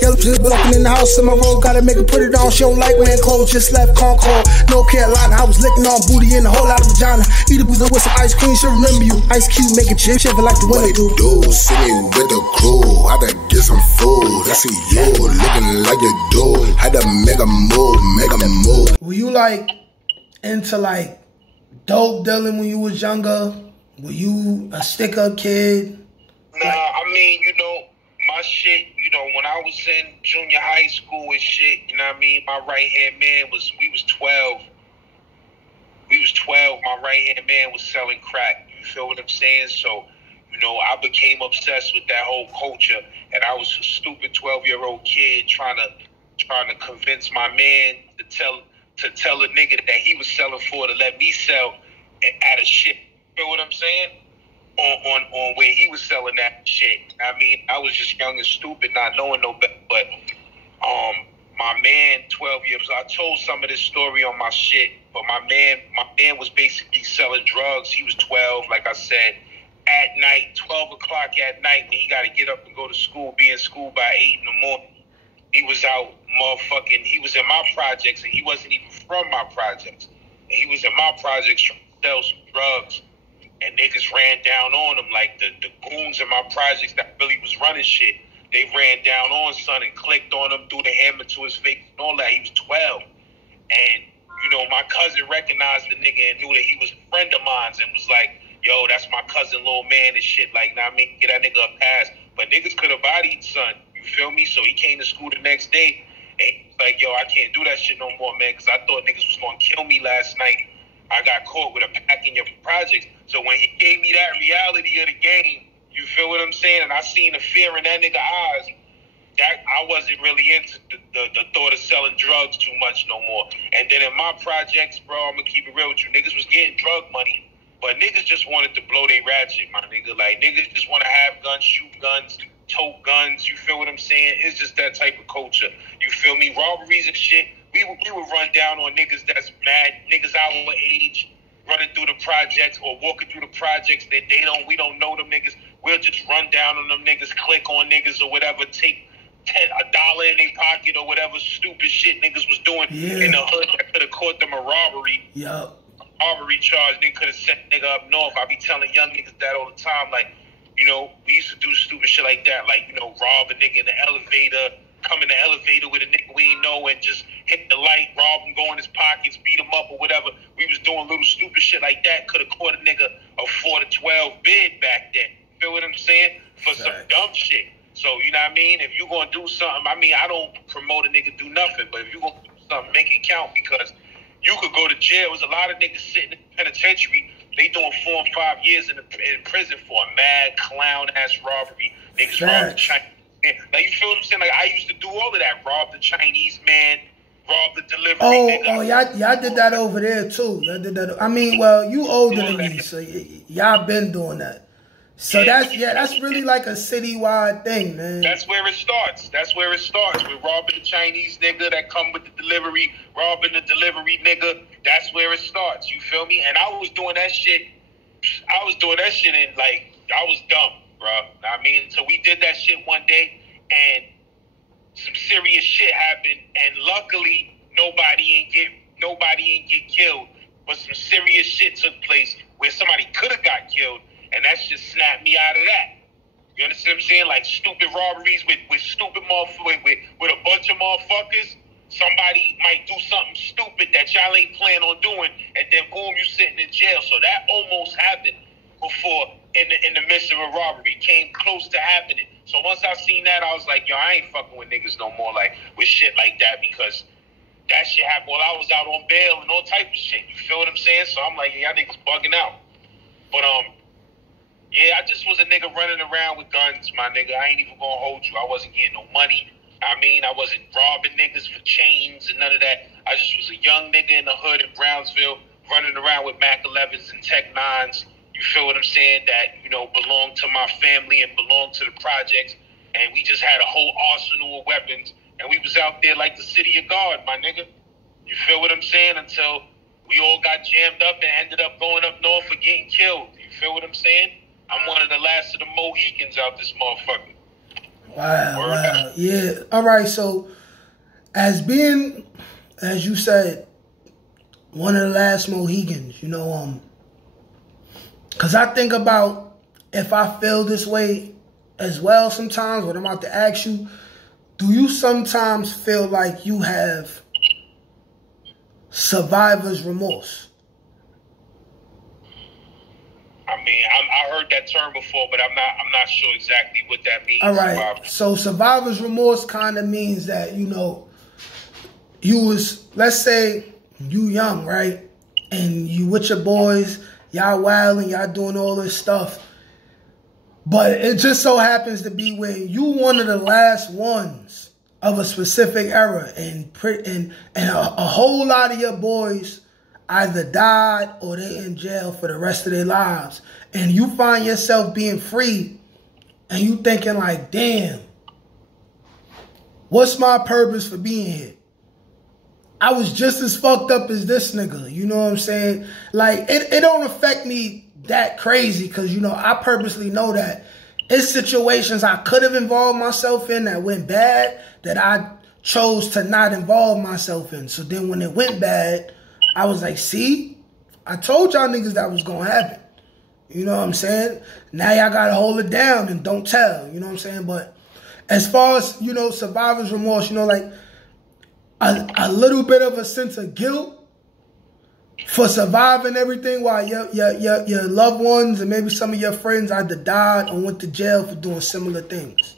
Yellow just blocking in the house in my road. Gotta make her put it on. She don't like wearing clothes. Just left Concord, North Carolina. I was licking on booty and a whole lot of vagina. Eat a booze with some ice cream. She'll remember you. Ice Cube make a chip shiver like the winter do. See me with the crew. I gotta get some food. I see you looking like you do. Had to make a move, make a move. Were you like into like dope dealing when you was younger? Were you a stick-up kid? Nah, I mean, you know, my shit, you know, when I was in junior high school and shit, you know what I mean? My right-hand man we was 12. We was 12. My right-hand man was selling crack. You feel what I'm saying? So, you know, I became obsessed with that whole culture, and I was a stupid 12-year-old kid trying to convince my man to tell a nigga that he was selling for to let me sell at a shit. You know what I'm saying? On where he was selling that shit. I mean, I was just young and stupid, not knowing no better. But my man, 12 years, I told some of this story on my shit. But my man was basically selling drugs. He was 12, like I said, at night, 12 o'clock at night, when he got to get up and go to school, be in school by 8 in the morning. He was out he was in my projects, and he wasn't even from my projects. And he was in my projects trying to sell some drugs. And niggas ran down on him, like the goons in my projects that really was running shit. They ran down on son and clicked on him, threw the hammer to his face and all that. He was 12. And, you know, my cousin recognized the nigga and knew that he was a friend of mine and was like, yo, that's my cousin, little man and shit. Like, nah, I mean, get that nigga a pass. But niggas could have bodied son. You feel me? So he came to school the next day and he was like, yo, I can't do that shit no more, man, because I thought niggas was going to kill me last night. I got caught with a pack in your projects. So when he gave me that reality of the game, you feel what I'm saying? And I seen the fear in that nigga eyes, that I wasn't really into the thought of selling drugs too much no more. And then in my projects, bro, I'm going to keep it real with you. Niggas was getting drug money, but niggas just wanted to blow their ratchet, my nigga. Like, niggas just want to have guns, shoot guns, tote guns. You feel what I'm saying? It's just that type of culture. You feel me? Robberies and shit. We would run down on niggas that's mad, niggas our age, running through the projects or walking through the projects that we don't know them niggas. We'll just run down on them niggas, click on niggas or whatever, take $1 in their pocket or whatever stupid shit niggas was doing in the hood that could have caught them a robbery. Yep. Robbery charge, then could have sent nigga up north. I be telling young niggas that all the time. Like, you know, we used to do stupid shit like that. Like, you know, rob a nigga in the elevator, come in the elevator with a nigga we ain't know and just hit the light, rob him, go in his pockets, beat him up or whatever. We was doing little stupid shit like that. Could have caught a nigga a 4 to 12 bid back then. Feel what I'm saying? For some dumb shit. So, you know what I mean? If you gonna do something, I mean, I don't promote a nigga do nothing, but if you gonna do something, make it count, because you could go to jail. There's a lot of niggas sitting in the penitentiary. They doing 4 and 5 years in prison for a mad clown-ass robbery. Niggas robbed the Chinese man. Like, you feel what I'm saying? Like, I used to do all of that. Rob the Chinese man, rob the delivery nigga. Oh, y'all did that over there, too. Y'all did that. I mean, well, you older than me, so y'all been doing that. So that's really like a citywide thing, man. That's where it starts. That's where it starts. We're robbing the Chinese nigga that come with the delivery, robbing the delivery nigga. That's where it starts. You feel me? And I was doing that shit. And like, I was dumb, bro. I mean, so we did that shit one day, and some serious shit happened. And luckily, nobody ain't get killed. But some serious shit took place where somebody could have got killed. And that just snapped me out of that. You understand what I'm saying? Like, stupid robberies with stupid motherfuckers, with a bunch of motherfuckers. Somebody might do something stupid that y'all ain't planning on doing, and then boom, you sitting in jail. So that almost happened before in the midst of a robbery. Came close to happening. So once I seen that, I was like, yo, I ain't fucking with niggas no more, like, with shit like that, because that shit happened while I was out on bail and all type of shit. You feel what I'm saying? So I'm like, y'all niggas bugging out. But yeah, I just was a nigga running around with guns, my nigga. I ain't even gonna hold you. I wasn't getting no money. I mean, I wasn't robbing niggas for chains and none of that. I just was a young nigga in the hood in Brownsville, running around with Mac 11s and Tech 9s. You feel what I'm saying? That, you know, belonged to my family and belonged to the projects. And we just had a whole arsenal of weapons. And we was out there like the city of God, my nigga. You feel what I'm saying? Until we all got jammed up and ended up going up north for getting killed. You feel what I'm saying? I'm one of the last of the Mohicans out this motherfucker. Wow. Yeah. All right. So, as you said, one of the last Mohegans, you know, because I think about if I feel this way as well sometimes, what I'm about to ask you, do you sometimes feel like you have survivor's remorse? I mean, I heard that term before, but I'm not sure exactly what that means. All right. So survivor's remorse kind of means that, you know, you was, let's say you young, right? And you with your boys, y'all wilding, y'all doing all this stuff. But it just so happens to be when you one of the last ones of a specific era, and a whole lot of your boys either died or they in jail for the rest of their lives. And you find yourself being free and you thinking like, damn, what's my purpose for being here? I was just as fucked up as this nigga. You know what I'm saying? Like, it don't affect me that crazy because, you know, I purposely know that it's situations I could have involved myself in that went bad that I chose to not involve myself in. So then when it went bad, I was like, see, I told y'all niggas that was going to happen. You know what I'm saying? Now y'all got to hold it down and don't tell. You know what I'm saying? But as far as, you know, survivor's remorse, you know, like a little bit of a sense of guilt for surviving everything while your loved ones and maybe some of your friends either died or went to jail for doing similar things.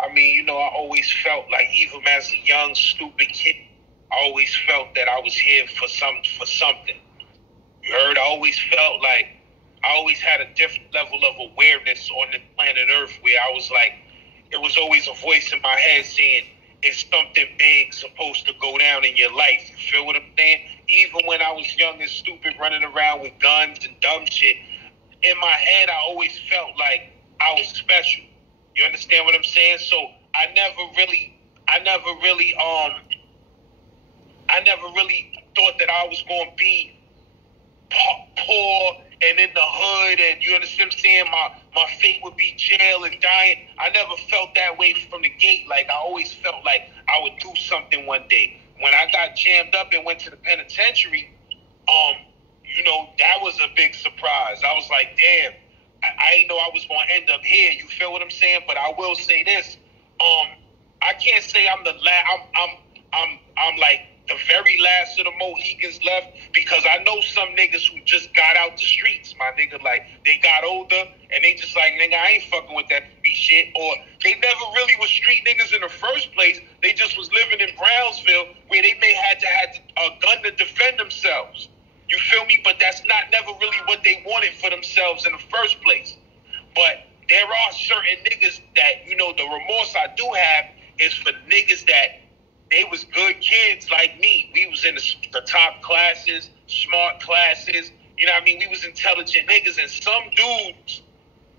I mean, you know, I always felt like, even as a young, stupid kid, I always felt that I was here for something. You heard? I always felt like I always had a different level of awareness on the planet Earth where I was like, it was always a voice in my head saying, it's something big supposed to go down in your life. You feel what I'm saying? Even when I was young and stupid running around with guns and dumb shit, in my head I always felt like I was special. You understand what I'm saying? So I never really thought that I was going to be poor and in the hood, and you understand what I'm saying? My fate would be jail and dying. I never felt that way from the gate. Like, I always felt like I would do something one day. When I got jammed up and went to the penitentiary, you know, that was a big surprise. I was like, damn, I didn't know I was going to end up here. You feel what I'm saying? But I will say this. I can't say I'm the last. I'm like the very last of the Mohegans left, because I know some niggas who just got out the streets, my nigga. Like, they got older and they just like, nigga, I ain't fucking with that beat shit. Or they never really was street niggas in the first place. They just was living in Brownsville where they may had a gun to defend themselves. You feel me? But that's never really what they wanted for themselves in the first place. But there are certain niggas that, you know, the remorse I do have is for niggas that they was good kids like me. We was in the top classes, smart classes. You know what I mean? We was intelligent niggas, and some dudes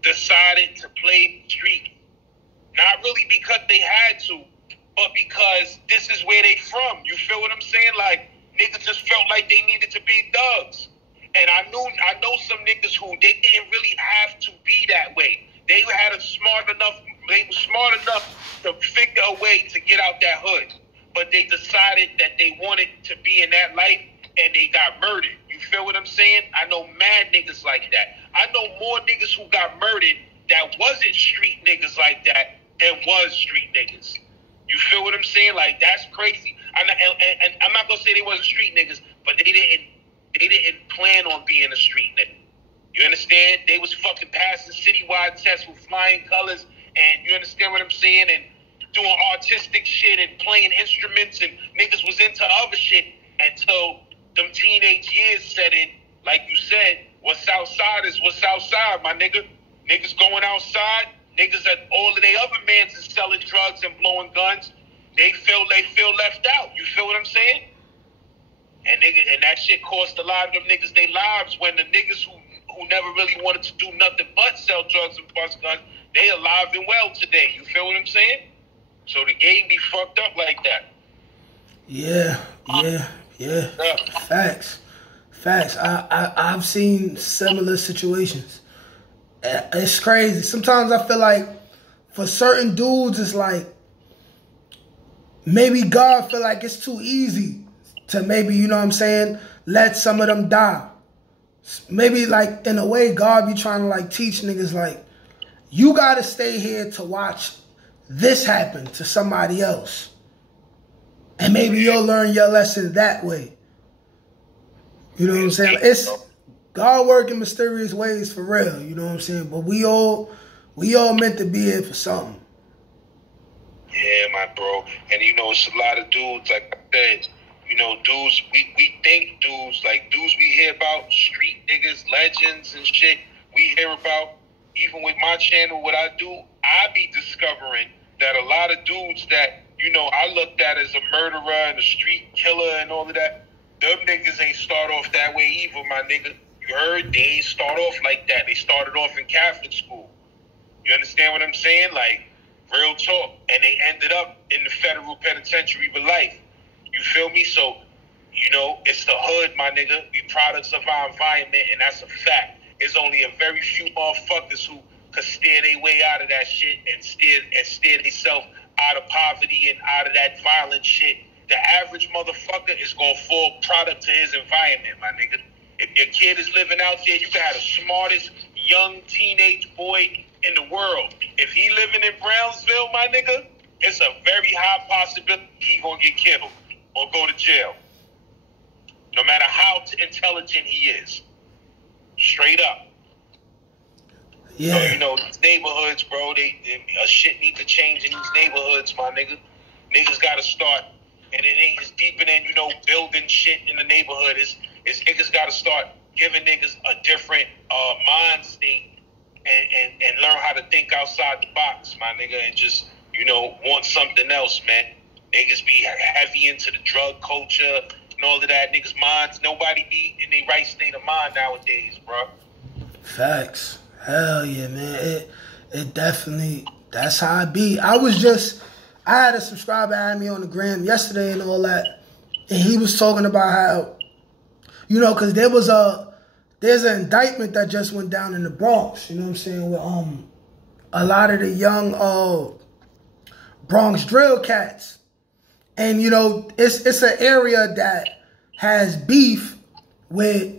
decided to play street. Not really because they had to, but because this is where they from. You feel what I'm saying? Like, niggas just felt like they needed to be thugs. And I know some niggas who they didn't really have to be that way. They were smart enough to figure a way to get out that hood. But they decided that they wanted to be in that life, and they got murdered. You feel what I'm saying? I know mad niggas like that. I know more niggas who got murdered that wasn't street niggas like that than was street niggas. You feel what I'm saying? Like, that's crazy. And I'm not gonna say they wasn't street niggas, but they didn't plan on being a street nigga. You understand? They was fucking passing citywide tests with flying colors, and you understand what I'm saying? And doing artistic shit and playing instruments, and niggas was into other shit until them teenage years set in. Like you said, what's outside is what's outside, my nigga. Niggas going outside, niggas that all of their other mans is selling drugs and blowing guns, they feel left out. You feel what I'm saying? And that shit cost a lot of them niggas their lives, when the niggas who never really wanted to do nothing but sell drugs and bust guns, they alive and well today. You feel what I'm saying? So the game be fucked up like that. Yeah. Facts. I've seen similar situations. It's crazy. Sometimes I feel like for certain dudes, it's like maybe God feel like it's too easy to maybe, you know what I'm saying, let some of them die. Maybe like in a way God be trying to like teach niggas like, you gotta stay here to watch this happen to somebody else. And maybe you'll learn your lesson that way. You know what I'm saying? It's God working mysterious ways for real, you know what I'm saying? But we all meant to be here for something. Yeah, my bro. And you know, it's a lot of dudes, like I said, you know, dudes, we think dudes, like dudes we hear about, street niggas, legends and shit, we hear about. Even with my channel, what I do, I be discovering that a lot of dudes that, you know, I looked at as a murderer and a street killer and all of that, them niggas ain't start off that way either, my nigga. You heard? They ain't start off like that. They started off in Catholic school. You understand what I'm saying? Like, real talk. And they ended up in the federal penitentiary for life. You feel me? So, you know, it's the hood, my nigga. We products of our environment, and that's a fact. There's only a very few motherfuckers who could steer their way out of that shit and steer themselves out of poverty and out of that violent shit. The average motherfucker is gonna fall product to his environment, my nigga. If your kid is living out there, you can have the smartest young teenage boy in the world. If he living in Brownsville, my nigga, it's a very high possibility he gonna get killed or go to jail. No matter how intelligent he is. Straight up. Yeah. So, you know, these neighborhoods, bro, shit need to change in these neighborhoods, my nigga. Niggas gotta start, and it ain't just deeper than, you know, building shit in the neighborhood. It's niggas gotta start giving niggas a different mind state and learn how to think outside the box, my nigga, and just, you know, want something else, man. Niggas be heavy into the drug culture and all of that. Niggas' minds, nobody be in their right state of mind nowadays, bro. Facts. Hell yeah, man. It definitely, that's how I be. I had a subscriber add me on the gram yesterday and all that, and he was talking about how, you know, because there's an indictment that just went down in the Bronx, you know what I'm saying, with a lot of the young Bronx drill cats. And, you know, it's an area that has beef with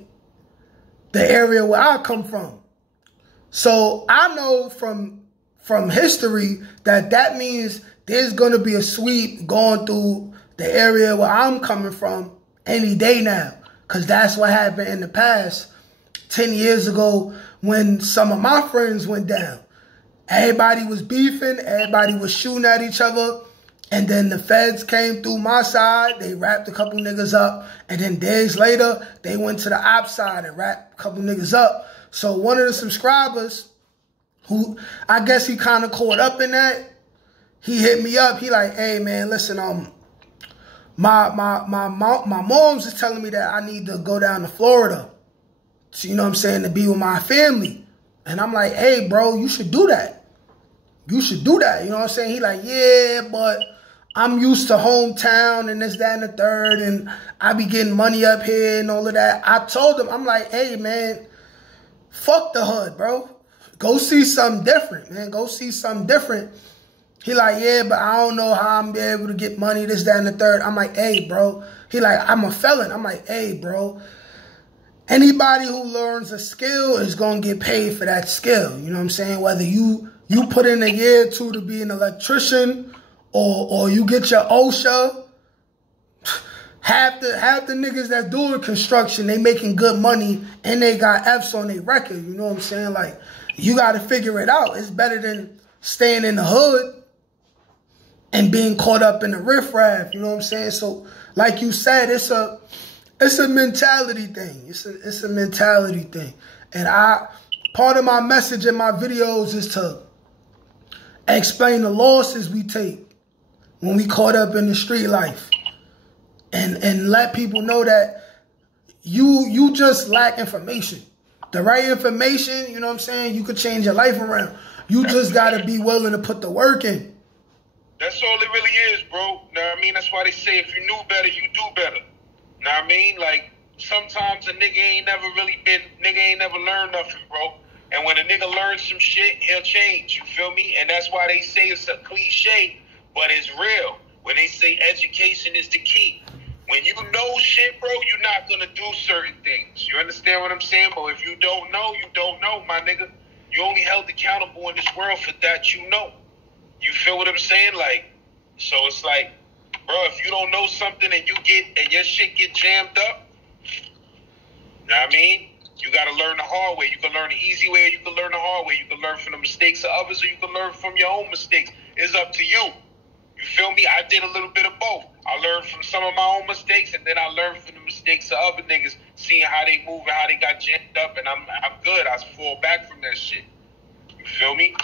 the area where I come from. So I know from history that means there's going to be a sweep going through the area where I'm coming from any day now. Because that's what happened in the past 10 years ago when some of my friends went down. Everybody was beefing. Everybody was shooting at each other. And then the feds came through my side. They wrapped a couple niggas up. And then days later, they went to the op side and wrapped a couple niggas up. So one of the subscribers, who I guess he kind of caught up in that, he hit me up. He like, hey, man, listen, my mom's is telling me that I need to go down to Florida. So, you know what I'm saying, to be with my family. And I'm like, hey, bro, you should do that. You should do that. You know what I'm saying? He like, yeah, but I'm used to hometown and this, that, and the third, and I be getting money up here and all of that. I told him, I'm like, hey, man, fuck the hood, bro. Go see something different, man. Go see something different. He like, yeah, but I don't know how I'm be able to get money, this, that, and the third. I'm like, hey, bro. He like, I'm a felon. I'm like, hey, bro. Anybody who learns a skill is going to get paid for that skill. You know what I'm saying? Whether you put in a year or two to be an electrician or you get your OSHA, half the niggas that doing construction, they making good money and they got F's on their record. You know what I'm saying? Like, you got to figure it out. It's better than staying in the hood and being caught up in the riffraff. You know what I'm saying? So, like you said, it's a mentality thing. It's a mentality thing. And part of my message in my videos is to explain the losses we take when we caught up in the street life. And let people know that you just lack information. The right information, you know what I'm saying, you could change your life around. You just got to be willing to put the work in. That's all it really is, bro. Know what I mean? That's why they say if you knew better, you do better. Know what I mean? Like, sometimes a nigga ain't never learned nothing, bro. And when a nigga learns some shit, he'll change. You feel me? And that's why they say it's a cliche, but it's real. When they say education is the key. When you know shit, bro, you're not going to do certain things. You understand what I'm saying? But if you don't know, you don't know, my nigga. You only held accountable in this world for that you know. You feel what I'm saying? Like, so it's like, bro, if you don't know something and your shit get jammed up, you know what I mean? You got to learn the hard way. You can learn the easy way or you can learn the hard way. You can learn from the mistakes of others or you can learn from your own mistakes. It's up to you. You feel me? I did a little bit of both. I learned from some of my own mistakes, and then I learned from the mistakes of other niggas, seeing how they move and how they got jammed up, and I'm good. I fall back from that shit. You feel me?